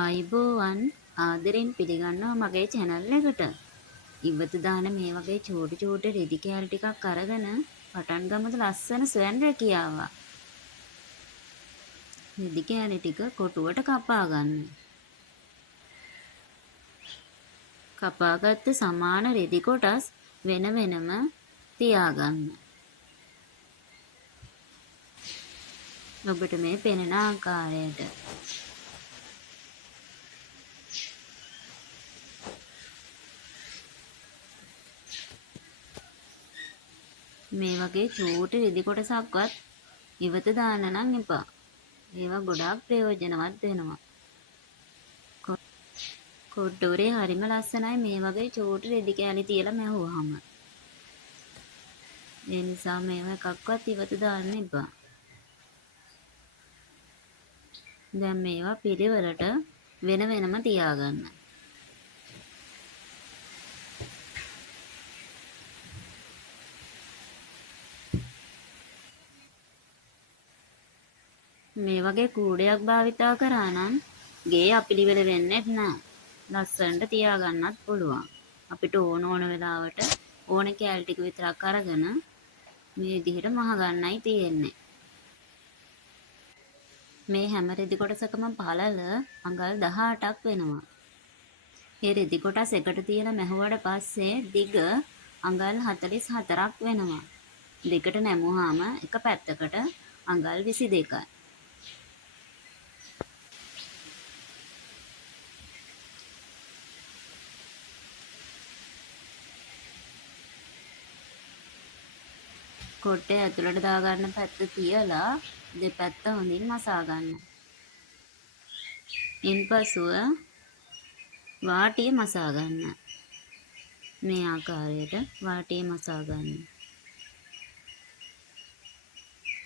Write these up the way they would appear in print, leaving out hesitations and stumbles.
ආයිබෝවන් ආදරෙන් පිළිගන්නවා මගේ channel එකට. ඉවත දාන මේ වගේ චූටි රෙදි කෑලි ටිකක් අරගෙන පටන් ගමුද ලස්සන ස්වයං රැකියාවක්. රෙදි කෑලි ටික කොටුවට කපා ගන්න. කපාගත්ත සමාන රෙදි කොටස් වෙන වෙනම තියාගන්න. ඔබට මේ පෙනෙන ආකාරයට මේ වගේ චූටි රෙදි කොටසක්වත් ඉවත දාන්න නම් එපා. ඒවා ගොඩාක් ප්‍රයෝජනවත් වෙනවා. කොට්ටෝරේ හරිම ලස්සනයි මේ වගේ චූටි රෙදි කෑලි තියලා මැහුවාම. ඒ නිසා මේවා එකක්වත් ඉවත දාන්න එපා. දැන් මේවා පිළිවෙලට වෙන වෙනම තියාගන්න. මේ වගේ කූඩයක් භාවිතා කරා නම් ගේ අපිලිවෙල වෙන්නේ නැහැ. ලස්සනට තියාගන්නත් පුළුවන්. අපිට ඕන වෙලාවට ඕන කෑලි ටික විතරක් අරගෙන මේ විදිහට මහ ගන්නයි තියෙන්නේ. මේ හැම රෙදි කොටසකම පළල අඟල් 18ක් වෙනවා. මේ රෙදි කොටස් එකට තියලා මැහුවට පස්සේ දිග අඟල් 44ක් වෙනවා. දෙකට නැමුවාම එක පැත්තකට අඟල් 22යි. කොට්ටේ ඇතුළට දාගන්න පැත්ත තියලා දෙපැත්ත හොඳින් මසා ගන්න. ඉන්පසුව වාටිය මසා ගන්න. මේ ආකාරයට වාටිය මසා ගන්න.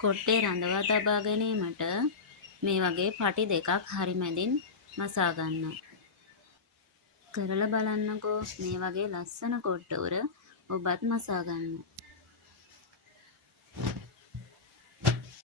කොට්ටේ රඳවා තබා ගැනීමට මේ වගේ පටි දෙකක් හරි මැදින් මසා ගන්න. කරලා බලන්නකෝ මේ වගේ ලස්සන කොට්ටෝර ඔබත් මසා ගන්න.